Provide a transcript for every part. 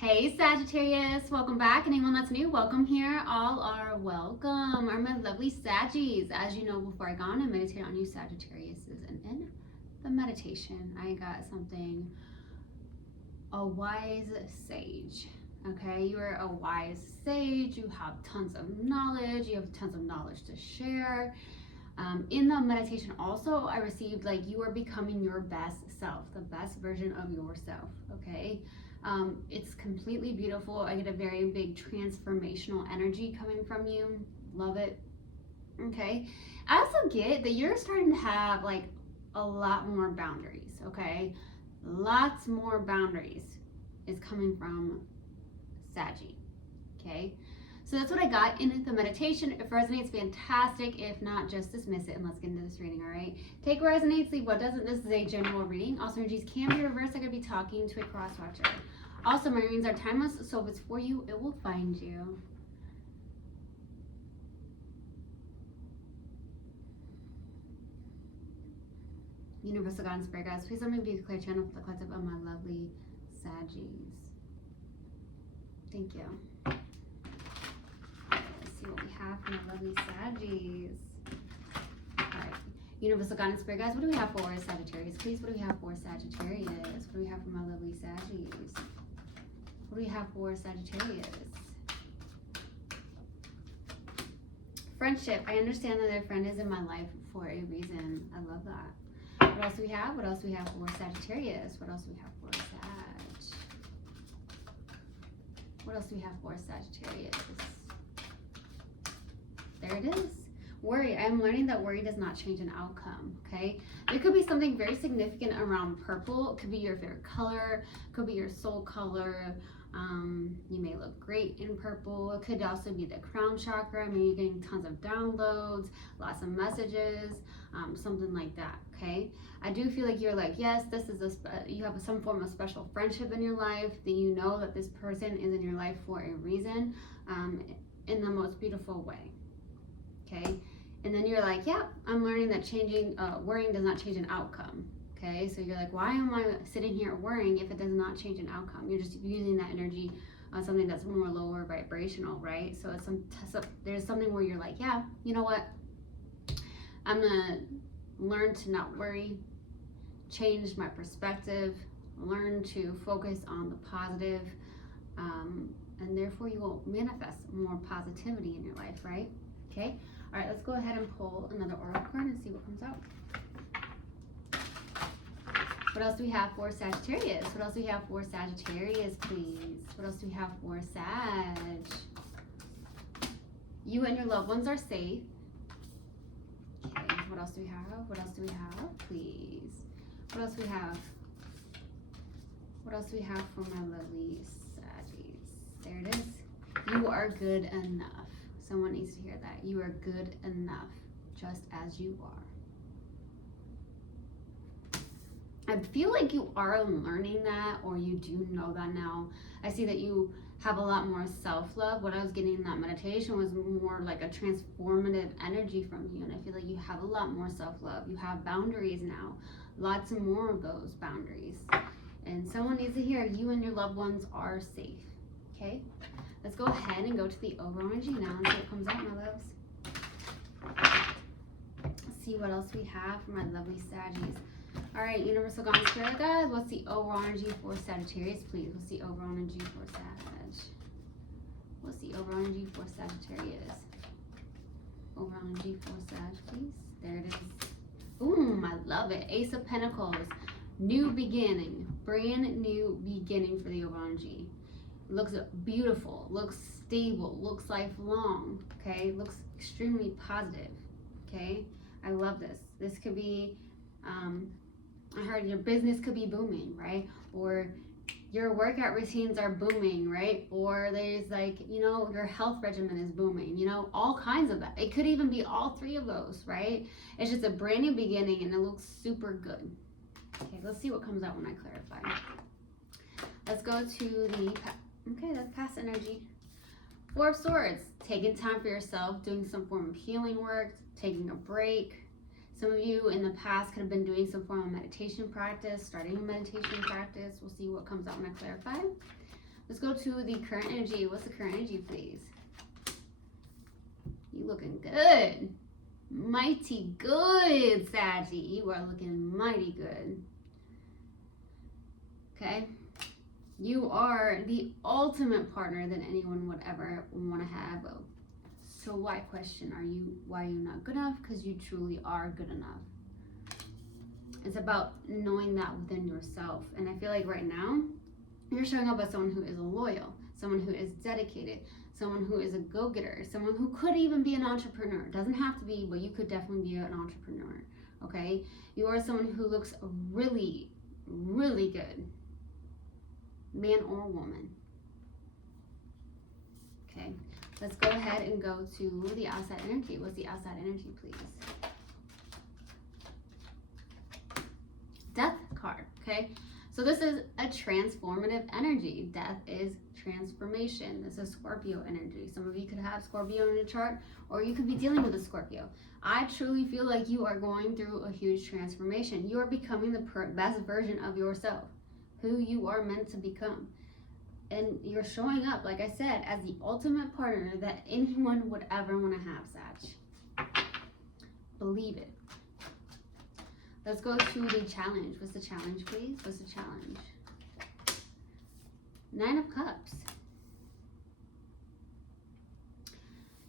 Hey Sagittarius, welcome back. Anyone that's new, welcome here. All are welcome. Are my lovely Saggies. As you know, before I go on and meditate on you Sagittarius, and in the meditation, I got something, a wise sage. Okay, you are a wise sage. You have tons of knowledge. You have tons of knowledge to share. In the meditation also, I received like you are becoming your best self, the best version of yourself. Okay. It's completely beautiful. I get a very big transformational energy coming from you. Love it. Okay. I also get that you're starting to have like a lot more boundaries. Okay. Lots more boundaries is coming from Saggy. Okay. So that's what I got in the meditation. If resonates, fantastic. If not, just dismiss it and let's get into this reading, all right? Take what resonates, leave what doesn't. This is a general reading. Also, energies can be reversed. I could be talking to a cross-watcher. Also, my readings are timeless, so if it's for you, it will find you. Universal God and Spirit Guides, please let me be the clear channel for the collective of my lovely Saggies. Thank you. What we have for my lovely Saggies. Alright, Universal God and Spirit Guides, what do we have for Sagittarius? Please, what do we have for Sagittarius? What do we have for my lovely Saggies? What do we have for Sagittarius? Friendship. I understand that a friend is in my life for a reason. I love that. What else do we have? What else do we have for Sagittarius? What else do we have for Sag? What else do we have for Sagittarius? There it is. Worry. I'm learning that worry does not change an outcome, okay? There could be something very significant around purple. It could be your favorite color. It could be your soul color. You may look great in purple. It could also be the crown chakra. Maybe you're getting tons of downloads, lots of messages, something like that, okay? I do feel like you're like, yes, this is you have some form of special friendship in your life, that you know that this person is in your life for a reason, in the most beautiful way. Okay, and then you're like, yeah, I'm learning that worrying does not change an outcome. Okay, so you're like, why am I sitting here worrying if it does not change an outcome? You're just using that energy on something that's more lower vibrational, right? So it's there's something where you're like, yeah, you know what? I'm gonna learn to not worry, change my perspective, learn to focus on the positive, and therefore you will manifest more positivity in your life, right? Okay. All right, let's go ahead and pull another oracle card and see what comes out. What else do we have for Sagittarius? What else do we have for Sagittarius, please? What else do we have for Sag? You and your loved ones are safe. Okay, what else do we have? What else do we have, please? What else do we have? What else do we have for my lovely Saggies? There it is. You are good enough. Someone needs to hear that. You are good enough, just as you are. I feel like you are learning that, or you do know that now. I see that you have a lot more self-love. What I was getting in that meditation was more like a transformative energy from you, and I feel like you have a lot more self-love. You have boundaries now, lots more of those boundaries. And someone needs to hear you and your loved ones are safe, okay? Let's go ahead and go to the overall energy now and see what comes out, my loves. Let's see what else we have for my lovely Saggies. All right, Universal God and Spirit Guides, what's the overall energy for Sagittarius, please? What's the overall energy for Sag? What's the overall energy for Sagittarius? Overall energy for Sag, please. There it is. Boom, I love it. Ace of Pentacles, new beginning, brand new beginning for the overall energy. Looks beautiful, looks stable, looks lifelong, okay? Looks extremely positive, okay? I love this. This could be, I heard your business could be booming, right? Or your workout routines are booming, right? Or there's like, you know, your health regimen is booming, you know, all kinds of that. It could even be all three of those, right? It's just a brand new beginning and it looks super good. Okay, let's see what comes out when I clarify. Let's go to the okay, that's past energy. Four of Swords, taking time for yourself, doing some form of healing work, taking a break. Some of you in the past could have been doing some form of meditation practice, starting a meditation practice. We'll see what comes out when I clarify. Let's go to the current energy. What's the current energy, please? You looking good. Mighty good, Saggy. You are looking mighty good. Okay? You are the ultimate partner that anyone would ever want to have. So why are you not good enough? Because you truly are good enough. It's about knowing that within yourself. And I feel like right now, you're showing up as someone who is loyal, someone who is dedicated, someone who is a go-getter, someone who could even be an entrepreneur. It doesn't have to be, but you could definitely be an entrepreneur, okay? You are someone who looks really, really good, man or woman. Okay, let's go ahead and go to the outside energy. What's the outside energy, please? Death card, okay? So this is a transformative energy. Death is transformation. This is Scorpio energy. Some of you could have Scorpio in your chart, or you could be dealing with a Scorpio. I truly feel like you are going through a huge transformation. You are becoming the best version of yourself, who you are meant to become. And you're showing up, like I said, as the ultimate partner that anyone would ever want to have, Sag. Believe it. Let's go to the challenge. What's the challenge, please? What's the challenge? 9 of Cups.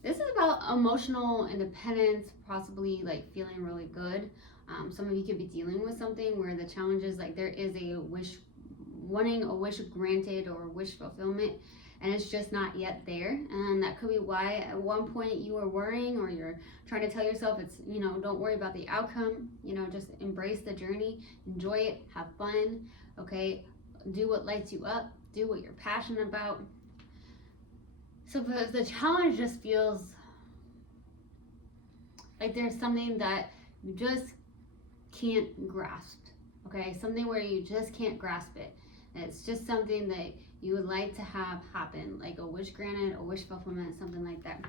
This is about emotional independence, possibly like feeling really good. Some of you could be dealing with something where the challenge is like there is a wish, wanting a wish granted or wish fulfillment, and it's just not yet there. And that could be why at one point you are worrying, or you're trying to tell yourself it's, you know, don't worry about the outcome, you know, just embrace the journey, enjoy it, have fun, okay? Do what lights you up, do what you're passionate about. So the challenge just feels like there's something that you just can't grasp, okay? Something where you just can't grasp it. It's just something that you would like to have happen, like a wish granted, a wish fulfillment, something like that.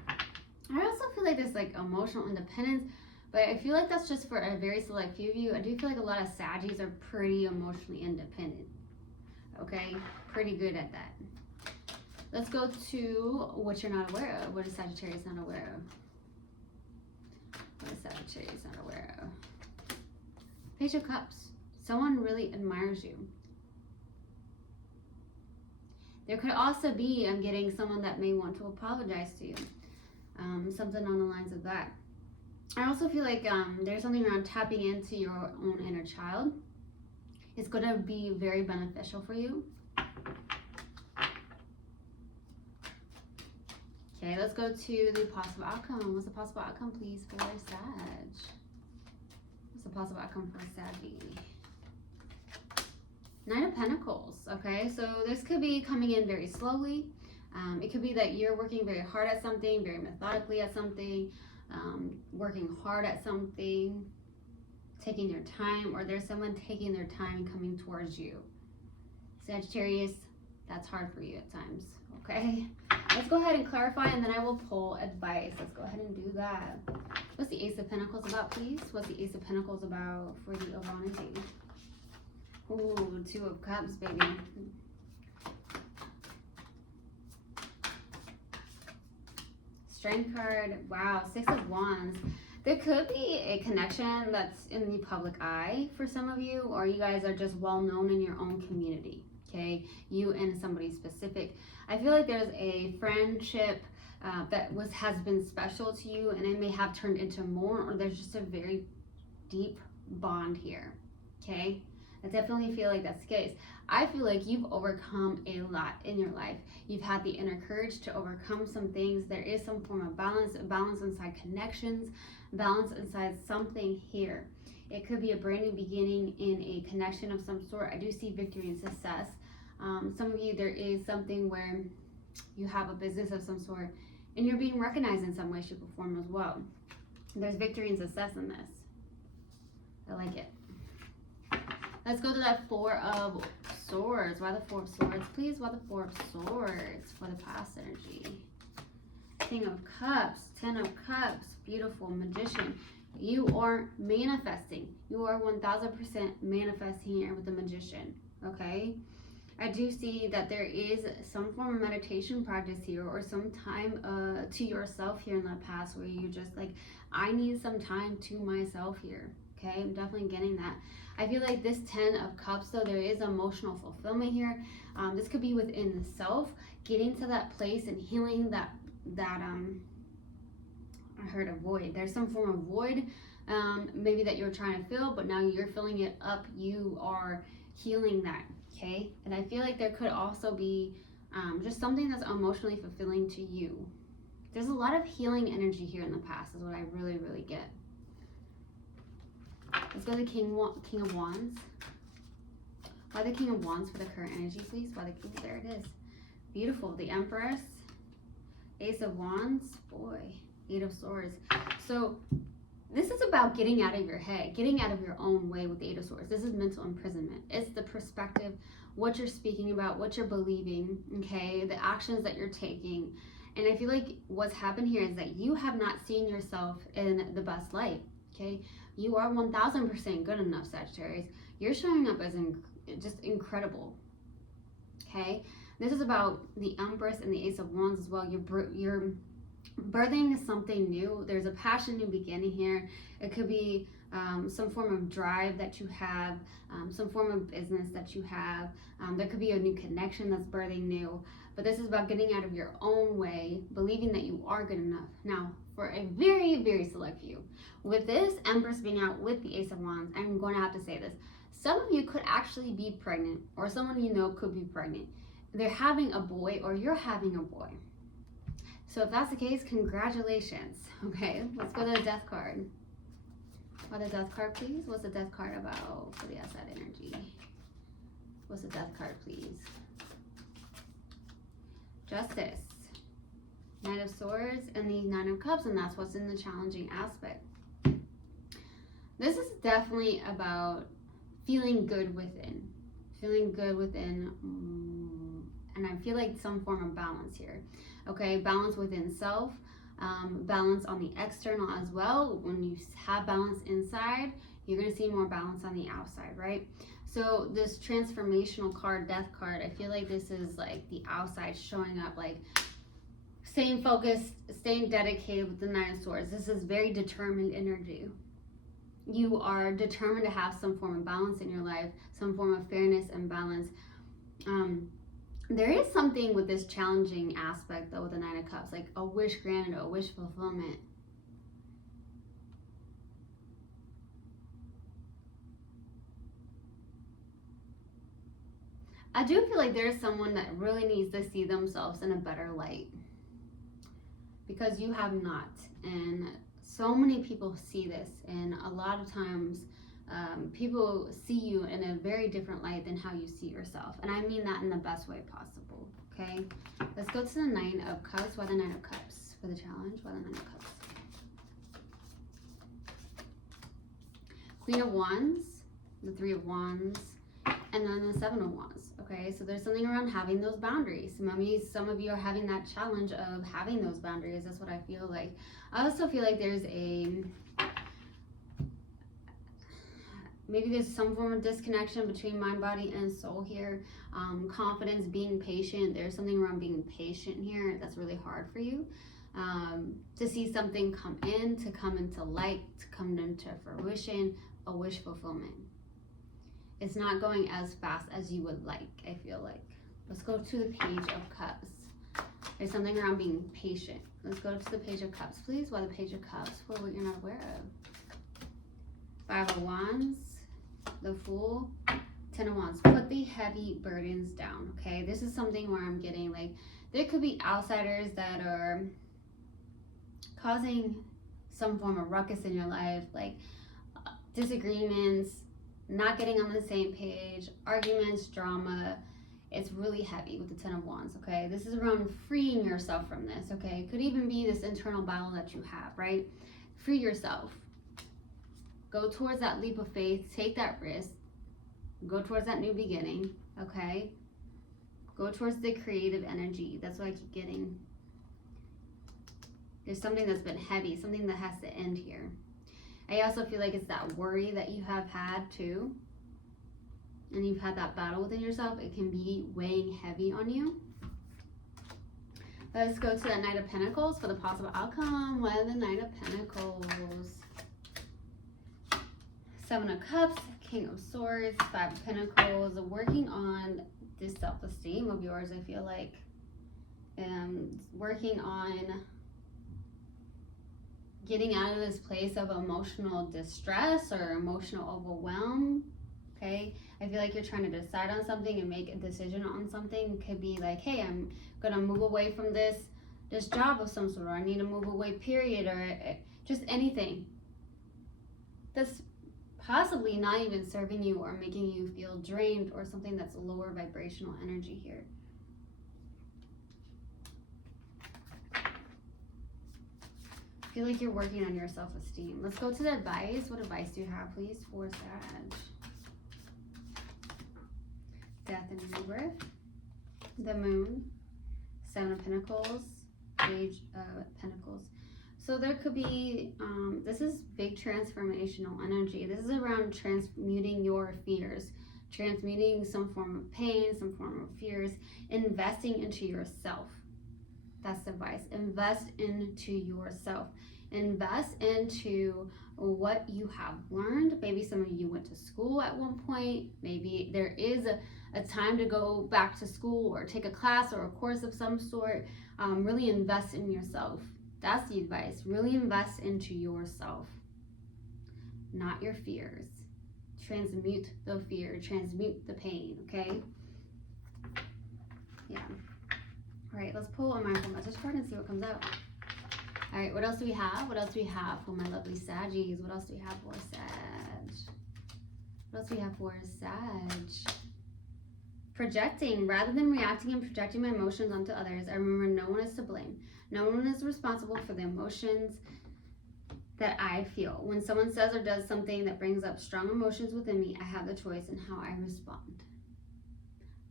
I also feel like there's like emotional independence, but I feel like that's just for a very select few of you. I do feel like a lot of Saggies are pretty emotionally independent, okay? Pretty good at that. Let's go to what you're not aware of. What is Sagittarius not aware of? What is Sagittarius not aware of? Page of Cups. Someone really admires you. There could also be, I'm getting someone that may want to apologize to you. Something on the lines of that. I also feel like there's something around tapping into your own inner child. It's going to be very beneficial for you. Okay, let's go to the possible outcome. What's the possible outcome, please, for Sag? What's the possible outcome for Saggy? 9 of Pentacles, okay? So this could be coming in very slowly. It could be that you're working very hard at something, very methodically at something, working hard at something, taking your time, or there's someone taking their time coming towards you. Sagittarius, that's hard for you at times, okay? Let's go ahead and clarify, and then I will pull advice. Let's go ahead and do that. What's the Ace of Pentacles about, please? What's the Ace of Pentacles about for the overall energy? Ooh, 2 of Cups, baby. Strength card. Wow, 6 of Wands. There could be a connection that's in the public eye for some of you, or you guys are just well known in your own community, okay? You and somebody specific. I feel like there's a friendship that has been special to you, and it may have turned into more, or there's just a very deep bond here, okay? I definitely feel like that's the case. I feel like you've overcome a lot in your life. You've had the inner courage to overcome some things. There is some form of balance inside connections, balance inside something here. It could be a brand new beginning in a connection of some sort. I do see victory and success. Some of you, there is something where you have a business of some sort and you're being recognized in some way, shape, or form as well. There's victory and success in this. I like it. Let's go to that 4 of Swords. Why the 4 of Swords, please? Why the 4 of Swords for the past energy? King of Cups, 10 of Cups, beautiful Magician. You are manifesting. You are 1000% manifesting here with the Magician, okay? I do see that there is some form of meditation practice here, or some time to yourself here in the past where you just like, I need some time to myself here. Okay, I'm definitely getting that. I feel like this 10 of Cups, though, there is emotional fulfillment here. This could be within the self, getting to that place and healing that I heard a void. There's some form of void, maybe that you're trying to fill, but now you're filling it up. You are healing that, okay? And I feel like there could also be just something that's emotionally fulfilling to you. There's a lot of healing energy here in the past is what I really, really get. Let's go to King of Wands. Why the King of Wands for the current energy, please? Why the King? There it is. Beautiful. The Empress. Ace of Wands. Boy. 8 of Swords. So this is about getting out of your head, getting out of your own way with the 8 of Swords. This is mental imprisonment. It's the perspective, what you're speaking about, what you're believing, okay? The actions that you're taking. And I feel like what's happened here is that you have not seen yourself in the best light, okay? You are 1000% good enough, Sagittarius. You're showing up as just incredible, okay? This is about the Empress and the Ace of Wands as well. You're birthing something new. There's a passion, new beginning here. It could be some form of drive that you have, some form of business that you have. There could be a new connection that's birthing new. But this is about getting out of your own way, believing that you are good enough. Now, for a very, very select few, with this Empress being out with the Ace of Wands, I'm going to have to say this. Some of you could actually be pregnant, or someone you know could be pregnant. They're having a boy, or you're having a boy. So if that's the case, congratulations. Okay, let's go to the Death card. Why the Death card, please? What's the Death card about for the outside energy? What's the Death card, please? Justice. Knight of Swords and the 9 of Cups, and that's what's in the challenging aspect. This is definitely about feeling good within. Feeling good within, and I feel like some form of balance here. Okay, balance within self, balance on the external as well. When you have balance inside, you're going to see more balance on the outside, right? So this transformational card, Death card, I feel like this is like the outside showing up, like staying focused, staying dedicated with the 9 of Swords. This is very determined energy. You are determined to have some form of balance in your life, some form of fairness and balance. There is something with this challenging aspect though with the 9 of Cups, like a wish granted, a wish fulfillment. I do feel like there's someone that really needs to see themselves in a better light, because you have not, and so many people see this, and a lot of times people see you in a very different light than how you see yourself, and I mean that in the best way possible. Okay, let's go to the 9 of Cups. Why the 9 of Cups for the challenge? Why the 9 of Cups? Queen of Wands, the 3 of Wands, and then the 7 of Wands. Okay, so there's something around having those boundaries. Some of you are having that challenge of having those boundaries. That's what I feel like. I also feel like there's maybe there's some form of disconnection between mind, body, and soul here. Confidence, being patient. There's something around being patient here that's really hard for you. To see something come into light, to come into fruition, a wish fulfillment. It's not going as fast as you would like, I feel like. Let's go to the Page of Cups. There's something around being patient. Let's go to the Page of Cups, please. Why the Page of Cups? For what you're not aware of. 5 of Wands, the Fool, 10 of Wands. Put the heavy burdens down, okay? This is something where I'm getting like, there could be outsiders that are causing some form of ruckus in your life, like disagreements, not getting on the same page, arguments, drama. It's really heavy with the 10 of Wands, okay? This is around freeing yourself from this, okay? It could even be this internal battle that you have, right? Free yourself. Go towards that leap of faith. Take that risk. Go towards that new beginning, okay? Go towards the creative energy. That's what I keep getting. There's something that's been heavy, something that has to end here. I also feel like it's that worry that you have had too. and you've had that battle within yourself, it can be weighing heavy on you. Let's go to the Knight of Pentacles for the possible outcome. What is the Knight of Pentacles? Seven of Cups, King of Swords, Five of Pentacles. Working on this self-esteem of yours, I feel like. Working on getting out of this place of emotional distress or emotional overwhelm. Okay, I feel like you're trying to decide on something and make a decision on something. It could be like, hey, I'm gonna move away from this job of some sort, or I need to move away, period, or just anything that's possibly not even serving you or making you feel drained, or something that's lower vibrational energy here. I feel like you're working on your self-esteem. Let's go to the advice. What advice do you have, please, for Sag? Death and rebirth. The Moon. Seven of Pentacles. Page of Pentacles. So there could be, this is big transformational energy. This is around transmuting your fears. Transmuting some form of pain, some form of fears. Investing into yourself. That's the advice. Invest into yourself. Invest into what you have learned. Maybe some of you went to school at one point. Maybe there is a time to go back to school or take a class or a course of some sort. Really invest in yourself. That's the advice. Really invest into yourself, not your fears. Transmute the fear. Transmute the pain, okay? Yeah. All right, let's pull a mindful message card and see what comes out. All right, what else do we have? What else do we have for my lovely Saggies? What else do we have for Sag? What else do we have for Sag? Projecting. Rather than reacting and projecting my emotions onto others, I remember no one is to blame. No one is responsible for the emotions that I feel. When someone says or does something that brings up strong emotions within me, I have the choice in how I respond.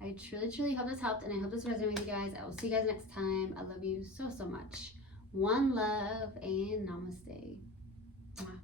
I truly, truly hope this helped, and I hope this resonated with you guys. I will see you guys next time. I love you so, so much. One love and namaste. Mwah.